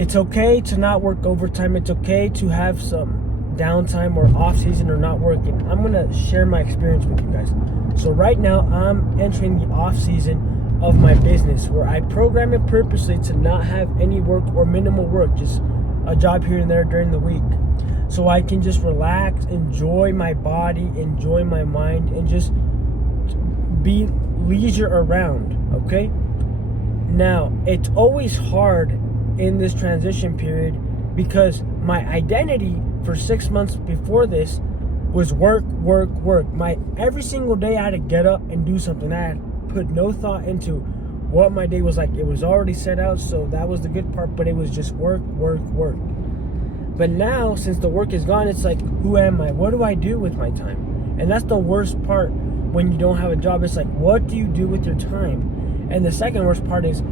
It's okay to not work overtime. It's okay to have some downtime or off season or not working. I'm going to share my experience with you guys. So right now I'm entering the off season of my business where I program it purposely to not have any work or minimal work, just a job here and there during the week. So I can just relax, enjoy my body, enjoy my mind, and just be leisure around, okay? Now, it's always hard in this transition period because my identity for 6 months before this was work. Every single day I had to get up and do something. I had put no thought into what my day was like. It was already set out, so that was the good part, but it was just work. But now, since the work is gone, it's like, who am I? What do I do with my time? And that's the worst part when you don't have a job. It's like, what do you do with your time? And the second worst part is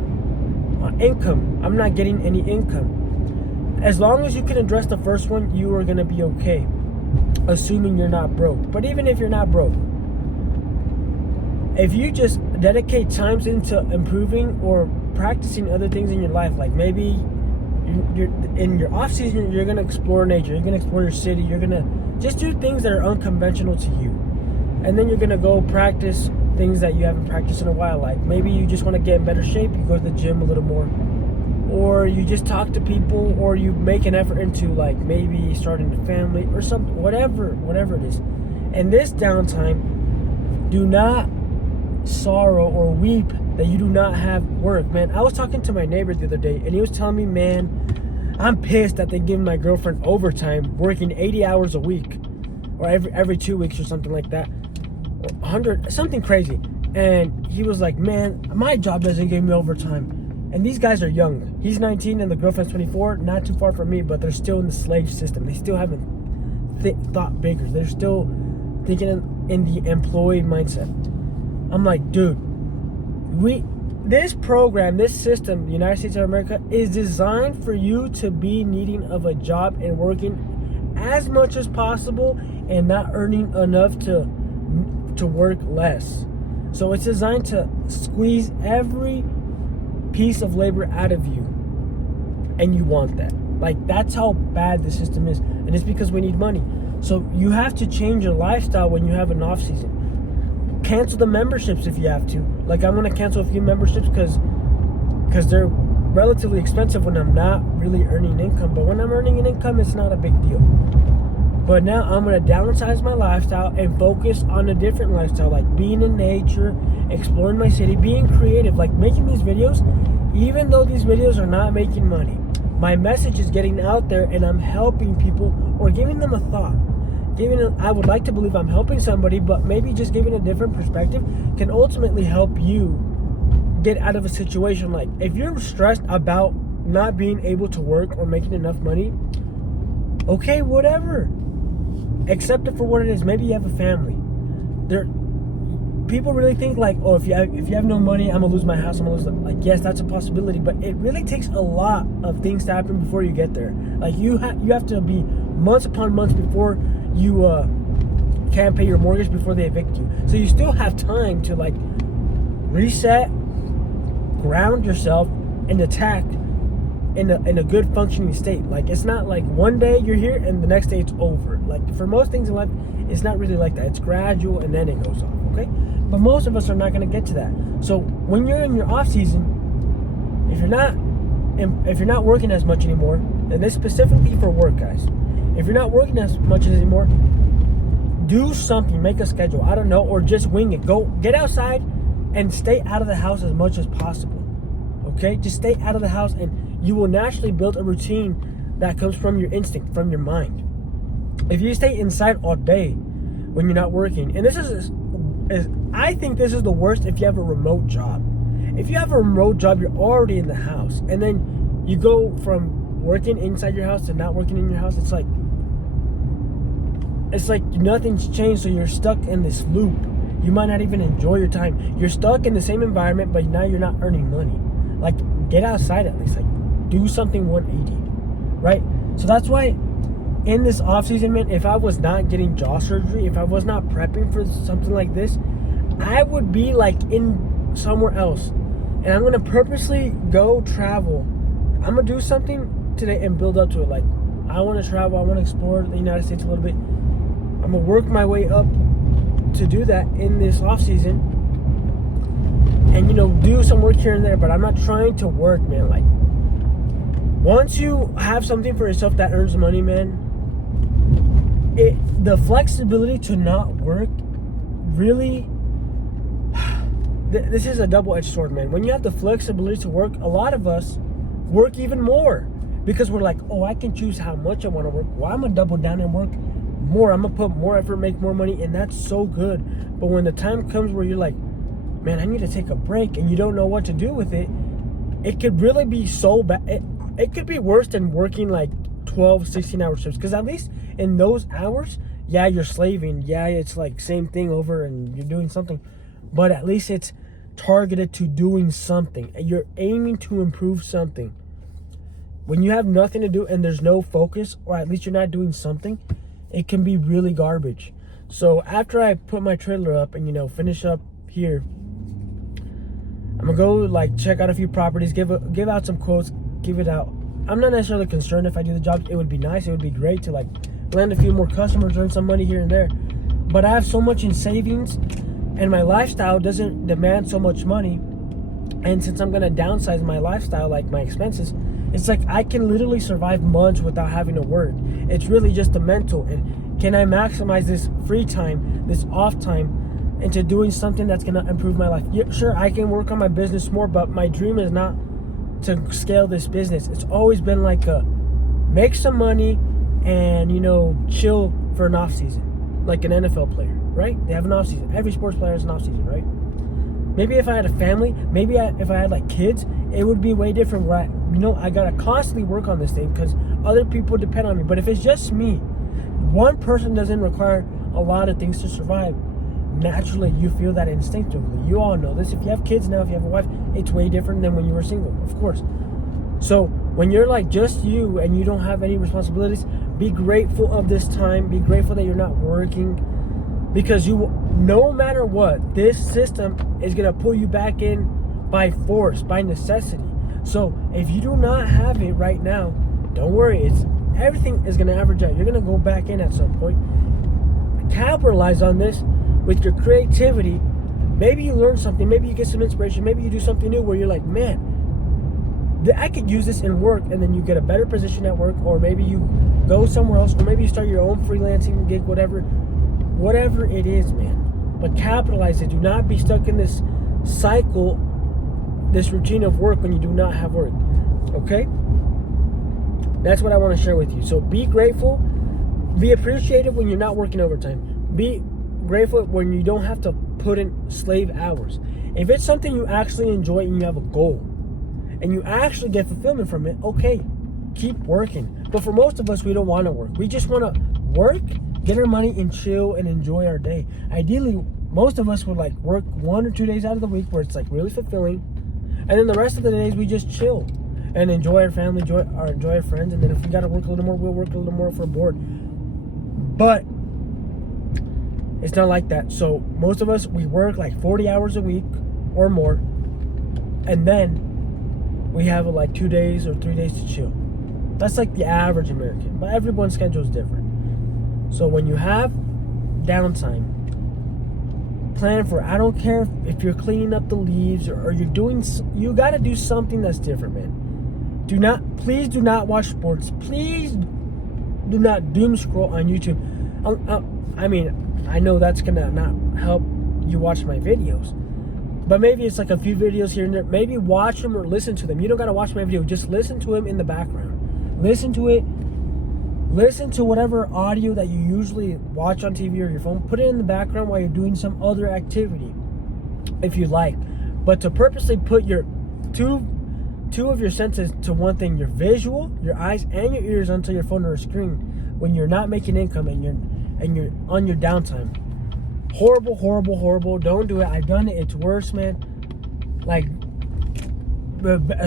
income. I'm not getting any income. As long as you can address the first one, you are going to be okay, assuming you're not broke. But even if you're not broke, if you just dedicate times into improving or practicing other things in your life, like maybe you're in your off season, you're going to explore nature, you're going to explore your city, you're going to just do things that are unconventional to you. And then you're going to go practice things that you haven't practiced in a while. Like maybe you just want to get in better shape, you go to the gym a little more, or you just talk to people, or you make an effort into like maybe starting a family or something, whatever it is. And this downtime, do not sorrow or weep that you do not have work, man. I was talking to my neighbor the other day, and he was telling me, man, I'm pissed that they give my girlfriend overtime, working 80 hours a week, or every 2 weeks or something like that, or 100, something crazy. And he was like, man, my job doesn't give me overtime. And these guys are young. He's 19 and the girlfriend's 24, not too far from me, but they're still in the slave system. They still haven't thought bigger. They're still thinking in the employee mindset. I'm like, dude, this program, this system, the United States of America, is designed for you to be needing of a job and working as much as possible and not earning enough to work less. So it's designed to squeeze every piece of labor out of you, and you want that. Like, that's how bad the system is, and it's because we need money. So you have to change your lifestyle when you have an off season. Cancel the memberships if you have to. Like, I'm gonna cancel a few memberships because they're relatively expensive when I'm not really earning income. But when I'm earning an income, it's not a big deal. But now I'm gonna downsize my lifestyle and focus on a different lifestyle, like being in nature, exploring my city, being creative, like making these videos. Even though these videos are not making money, my message is getting out there, and I'm helping people or giving them a thought. I would like to believe I'm helping somebody, but maybe just giving a different perspective can ultimately help you get out of a situation. Like, if you're stressed about not being able to work or making enough money, okay, whatever. Accept it for what it is. Maybe you have a family. People really think like, oh, if you have no money, I'm gonna lose my house, I'm gonna lose like, yes, that's a possibility, but it really takes a lot of things to happen before you get there. Like, you have to be months upon months before you can't pay your mortgage, before they evict you. So you still have time to like reset, ground yourself, and attack in a good functioning state. Like, it's not like one day you're here and the next day it's over. Like, for most things in life, it's not really like that. It's gradual and then it goes off, okay? But most of us are not going to get to that. So when you're in your off season, if you're not working as much anymore, and this specifically for work, guys, if you're not working as much anymore, do something, make a schedule, I don't know, or just wing it. Go get outside and stay out of the house as much as possible. Okay, just stay out of the house, and you will naturally build a routine that comes from your instinct, from your mind. If you stay inside all day when you're not working, and this is I think this is the worst if you have a remote job. If you have a remote job, you're already in the house, and then you go from working inside your house to not working in your house. It's like nothing's changed, so you're stuck in this loop. You might not even enjoy your time. You're stuck in the same environment, but now you're not earning money. Like, get outside at least. Like, do something 180, right? So that's why in this off season, man, if I was not getting jaw surgery, if I was not prepping for something like this, I would be like in somewhere else. And I'm gonna purposely go travel I'm gonna do something today and build up to it. Like, I want to travel, I want to explore the United States a little bit. I'm gonna work my way up to do that in this off season, and do some work here and there. But I'm not trying to work, man. Like, once you have something for yourself that earns money, man, the flexibility to not work really, this is a double-edged sword, man. When you have the flexibility to work, a lot of us work even more because we're like, oh, I can choose how much I want to work. Well, I'm gonna double down and work more. I'm gonna put more effort, make more money, and that's so good. But when the time comes where you're like, man, I need to take a break, and you don't know what to do with it, it could really be so bad. It could be worse than working like 12, 16-hour shifts, because at least in those hours, yeah, you're slaving. Yeah, it's like same thing over and you're doing something, but at least it's targeted to doing something. You're aiming to improve something. When you have nothing to do and there's no focus, or at least you're not doing something, it can be really garbage. So after I put my trailer up and finish up here, I'm gonna go like check out a few properties, give out some quotes, give it out. I'm not necessarily concerned if I do the job. It would be nice. It would be great to like land a few more customers, earn some money here and there. But I have so much in savings, and my lifestyle doesn't demand so much money. And since I'm gonna downsize my lifestyle, like my expenses, it's like I can literally survive months without having to work. It's really just the mental. And can I maximize this free time, this off time, into doing something that's gonna improve my life? Yeah, sure, I can work on my business more, but my dream is not to scale this business. It's always been like a make some money and chill for an off season, like an NFL player, right? They have an off season. Every sports player has an off season, right? Maybe if I had a family, if I had like kids, it would be way different. Where I gotta constantly work on this thing because other people depend on me. But if it's just me, one person doesn't require a lot of things to survive. Naturally, you feel that instinctively. You all know this. If you have kids now, if you have a wife, it's way different than when you were single, of course. So when you're like just you and you don't have any responsibilities, be grateful of this time. Be grateful that you're not working, because no matter what, this system is gonna pull you back in by force, by necessity. So if you do not have it right now, don't worry. Everything is gonna average out. You're gonna go back in at some point. Capitalize on this with your creativity. Maybe you learn something, maybe you get some inspiration, maybe you do something new where you're like, man, I could use this in work, and then you get a better position at work, or maybe you go somewhere else, or maybe you start your own freelancing gig, whatever it is, man. But capitalize it. Do not be stuck in this cycle, this routine of work when you do not have work. Okay? That's what I want to share with you. So be grateful, be appreciative when you're not working overtime. Be grateful when you don't have to put in slave hours. If it's something you actually enjoy and you have a goal and you actually get fulfillment from it, okay, keep working. But for most of us, we don't want to work. We just want to work, get our money, and chill and enjoy our day. Ideally, most of us would like work 1 or 2 days out of the week where it's like really fulfilling, and then the rest of the days we just chill and enjoy our family, enjoy our friends. And then if we got to work a little more, we'll work a little more if we're bored. But it's not like that. So most of us, we work like 40 hours a week or more, and then we have like 2 days or 3 days to chill. That's like the average American, but everyone's schedule is different. So when you have downtime, plan for it. I don't care if you're cleaning up the leaves or you're doing, you got to do something that's different, man. Please do not watch sports. Please do not doom scroll on YouTube. I mean, I know that's gonna not help you watch my videos, but maybe it's like a few videos here and there. Maybe watch them or listen to them. You don't gotta watch my video. Just listen to them in the background. Listen to it. Listen to whatever audio that you usually watch on TV or your phone. Put it in the background while you're doing some other activity, if you like. But to purposely put your two of your senses to one thing, your visual, your eyes and your ears, onto your phone or a screen when you're not making income and you're on your downtime. Horrible, horrible, horrible. Don't do it. I've done it. It's worse, man. Like,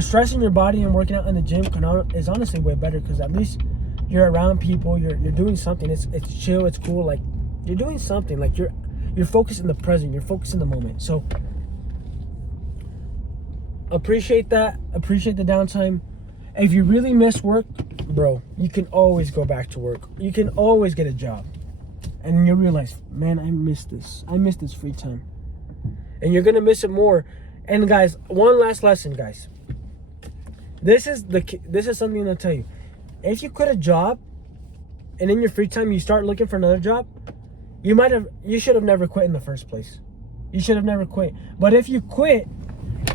stressing your body and working out in the gym is honestly way better, because at least you're around people. You're doing something. It's chill. It's cool. Like, you're doing something. Like, you're focused in the present. You're focused in the moment. So appreciate that. Appreciate the downtime. If you really miss work, bro, you can always go back to work. You can always get a job. And then you realize, man, I miss this. I miss this free time. And you're going to miss it more. And guys, one last lesson, guys. This is something I'll tell you. If you quit a job and in your free time you start looking for another job, you should have never quit in the first place. You should have never quit. But if you quit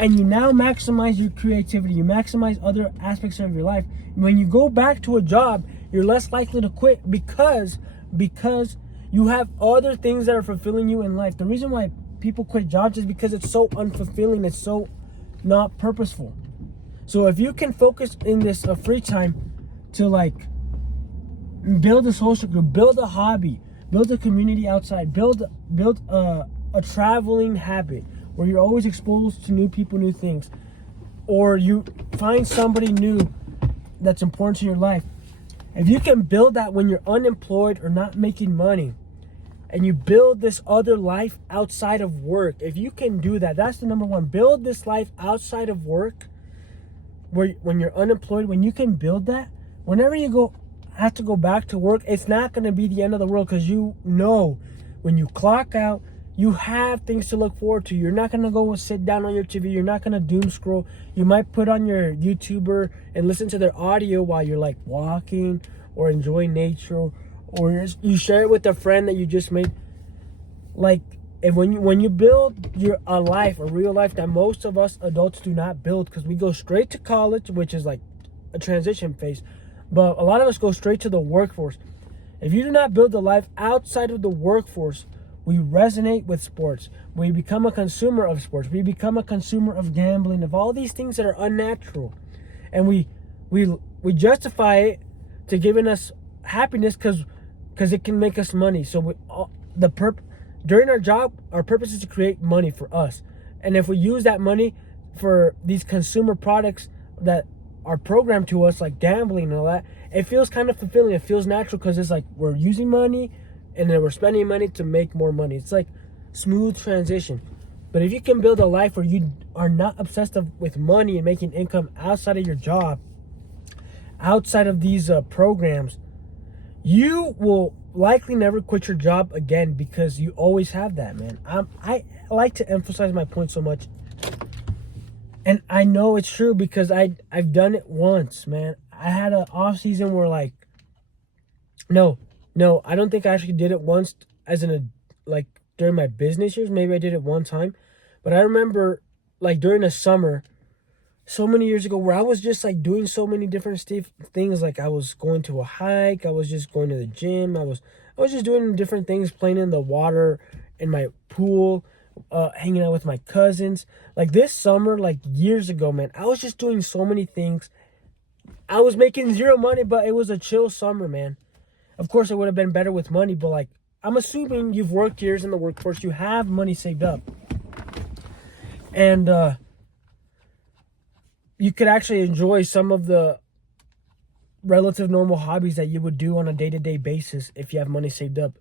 and you now maximize your creativity, you maximize other aspects of your life, when you go back to a job, you're less likely to quit because you have other things that are fulfilling you in life. The reason why people quit jobs is because it's so unfulfilling, it's so not purposeful. So if you can focus in this free time to like build a social group, build a hobby, build a community outside, build a traveling habit where you're always exposed to new people, new things, or you find somebody new that's important to your life. If you can build that when you're unemployed or not making money, and you build this other life outside of work, if you can do that, that's the number one. Build this life outside of work, where when you're unemployed, when you can build that, whenever you have to go back to work, it's not going to be the end of the world, because you know when you clock out, you have things to look forward to. You're not going to go and sit down on your TV. You're not going to doom scroll. You might put on your YouTuber and listen to their audio while you're like walking or enjoying nature, or you share it with a friend that you just made. Like, when you build a life, a real life that most of us adults do not build, because we go straight to college, which is like a transition phase, but a lot of us go straight to the workforce. If you do not build a life outside of the workforce, we resonate with sports. We become a consumer of sports. We become a consumer of gambling, of all these things that are unnatural, and we justify it to giving us happiness because it can make us money. So during our job, our purpose is to create money for us. And if we use that money for these consumer products that are programmed to us, like gambling and all that, it feels kind of fulfilling. It feels natural, because it's like we're using money and then we're spending money to make more money. It's like smooth transition. But if you can build a life where you are not obsessed with money and making income outside of your job, outside of these programs, you will likely never quit your job again, because you always have that, man. I like to emphasize my point so much, and I know it's true because I've done it once, man. I had an off season where like, no, I don't think I actually did it once like during my business years. Maybe I did it one time, but I remember like during the summer, so many years ago, where I was just like doing so many different things. Like I was going to a hike, I was just going to the gym, I was just doing different things, playing in the water in my pool, hanging out with my cousins. Like this summer, like years ago, man, I was just doing so many things. I was making zero money, but it was a chill summer, man. Of course, it would have been better with money, but like, I'm assuming you've worked years in the workforce, you have money saved up, and you could actually enjoy some of the relative normal hobbies that you would do on a day-to-day basis if you have money saved up.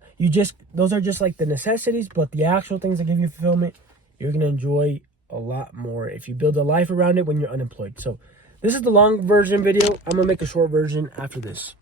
Those are just like the necessities, but the actual things that give you fulfillment, you're going to enjoy a lot more if you build a life around it when you're unemployed. So this is the long version video. I'm going to make a short version after this.